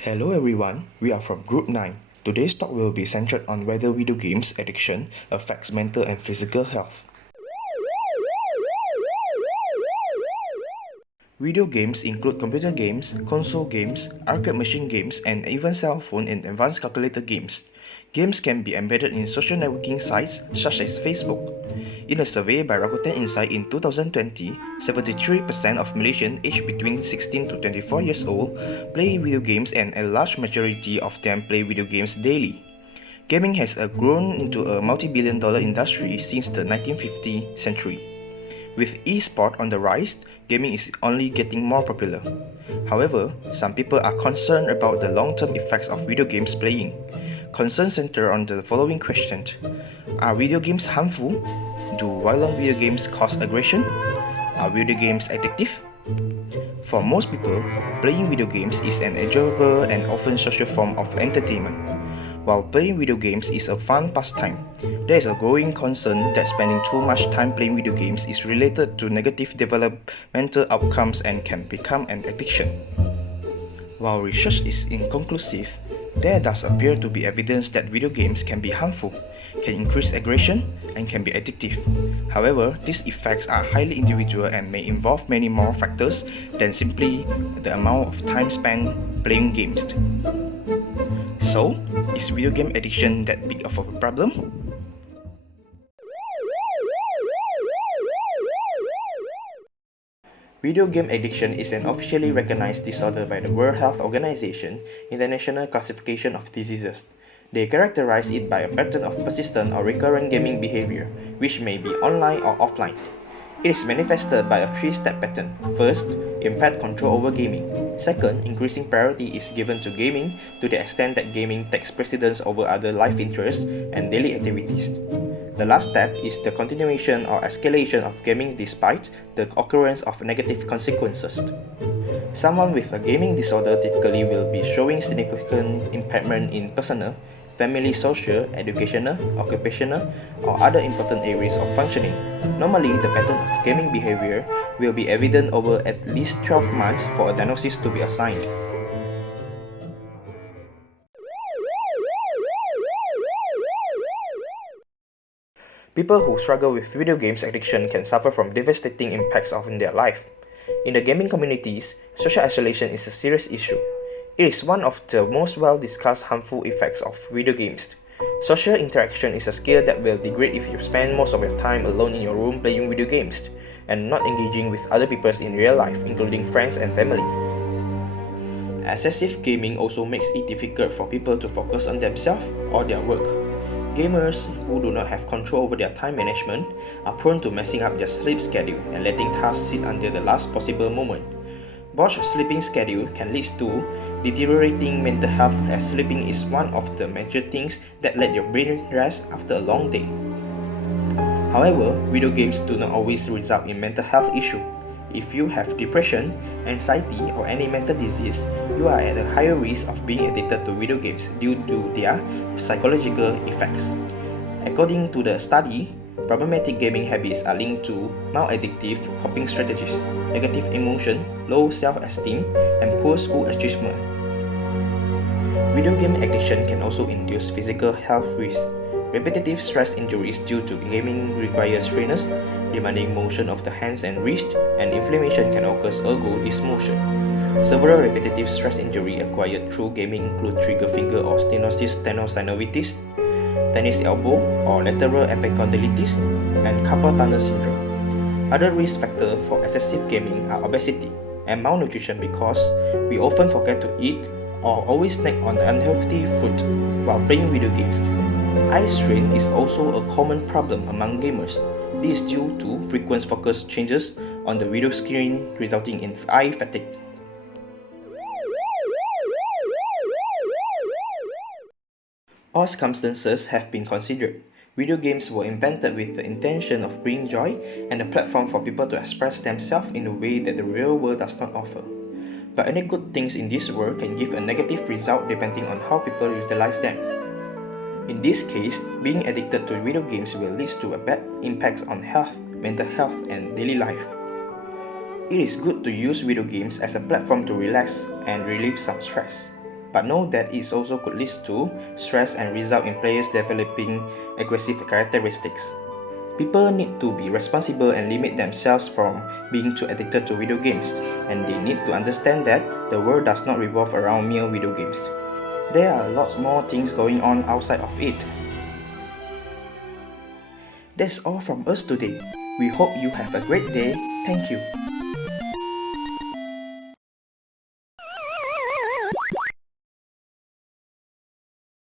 Hello everyone, we are from Group 9. Today's talk will be centered on whether video games addiction affects mental and physical health. Video games include computer games, console games, arcade machine games, and even cell phone and advanced calculator games. Games can be embedded in social networking sites such as Facebook. In a survey by Rakuten Insight in 2020, 73% of Malaysians aged between 16 to 24 years old play video games, and a large majority of them play video games daily. Gaming has grown into a multi-billion-dollar industry since the 1950 century. With e-sport on the rise, gaming is only getting more popular. However, some people are concerned about the long-term effects of video games playing. Concerns center on the following questions. Are video games harmful? Do violent video games cause aggression? Are video games addictive? For most people, playing video games is an enjoyable and often social form of entertainment. While playing video games is a fun pastime, there is a growing concern that spending too much time playing video games is related to negative developmental outcomes and can become an addiction. While research is inconclusive, there does appear to be evidence that video games can be harmful, can increase aggression, and can be addictive. However, these effects are highly individual and may involve many more factors than simply the amount of time spent playing games. So, is video game addiction that big of a problem? Video game addiction is an officially recognized disorder by the World Health Organization International Classification of Diseases. They characterize it by a pattern of persistent or recurrent gaming behavior, which may be online or offline. It is manifested by a three-step pattern. First, impaired control over gaming. Second, increasing priority is given to gaming to the extent that gaming takes precedence over other life interests and daily activities. The last step is the continuation or escalation of gaming despite the occurrence of negative consequences. Someone with a gaming disorder typically will be showing significant impairment in personal, family, social, educational, occupational, or other important areas of functioning. Normally, the pattern of gaming behavior will be evident over at least 12 months for a diagnosis to be assigned. People who struggle with video games addiction can suffer from devastating impacts in their life. In the gaming communities, social isolation is a serious issue. It is one of the most well-discussed harmful effects of video games. Social interaction is a skill that will degrade if you spend most of your time alone in your room playing video games and not engaging with other people in real life, including friends and family. Excessive gaming also makes it difficult for people to focus on themselves or their work. Gamers who do not have control over their time management are prone to messing up their sleep schedule and letting tasks sit until the last possible moment. Botched sleeping schedule can lead to deteriorating mental health, as sleeping is one of the major things that let your brain rest after a long day. However, video games do not always result in mental health issues. If you have depression, anxiety, or any mental disease, you are at a higher risk of being addicted to video games due to their psychological effects. According to the study, problematic gaming habits are linked to maladaptive coping strategies, negative emotion, low self-esteem, and poor school achievement. Video game addiction can also induce physical health risks. Repetitive stress injuries due to gaming require strenuous, demanding motion of the hands and wrists, and inflammation can occur, ergo dysmotion. Several repetitive stress injuries acquired through gaming include trigger finger or stenosis tenosynovitis, tennis elbow or lateral epicondylitis, and carpal tunnel syndrome. Other risk factors for excessive gaming are obesity and malnutrition, because we often forget to eat or always snack on unhealthy food while playing video games. Eye strain is also a common problem among gamers. This is due to frequent focus changes on the video screen, resulting in eye fatigue. All circumstances have been considered. Video games were invented with the intention of bringing joy and a platform for people to express themselves in a way that the real world does not offer. But any good things in this world can give a negative result depending on how people utilize them. In this case, being addicted to video games will lead to a bad impacts on health, mental health, and daily life. It is good to use video games as a platform to relax and relieve some stress. But know that it also could lead to stress and result in players developing aggressive characteristics. People need to be responsible and limit themselves from being too addicted to video games, and they need to understand that the world does not revolve around mere video games. There are lots more things going on outside of it. That's all from us today. We hope you have a great day. Thank you.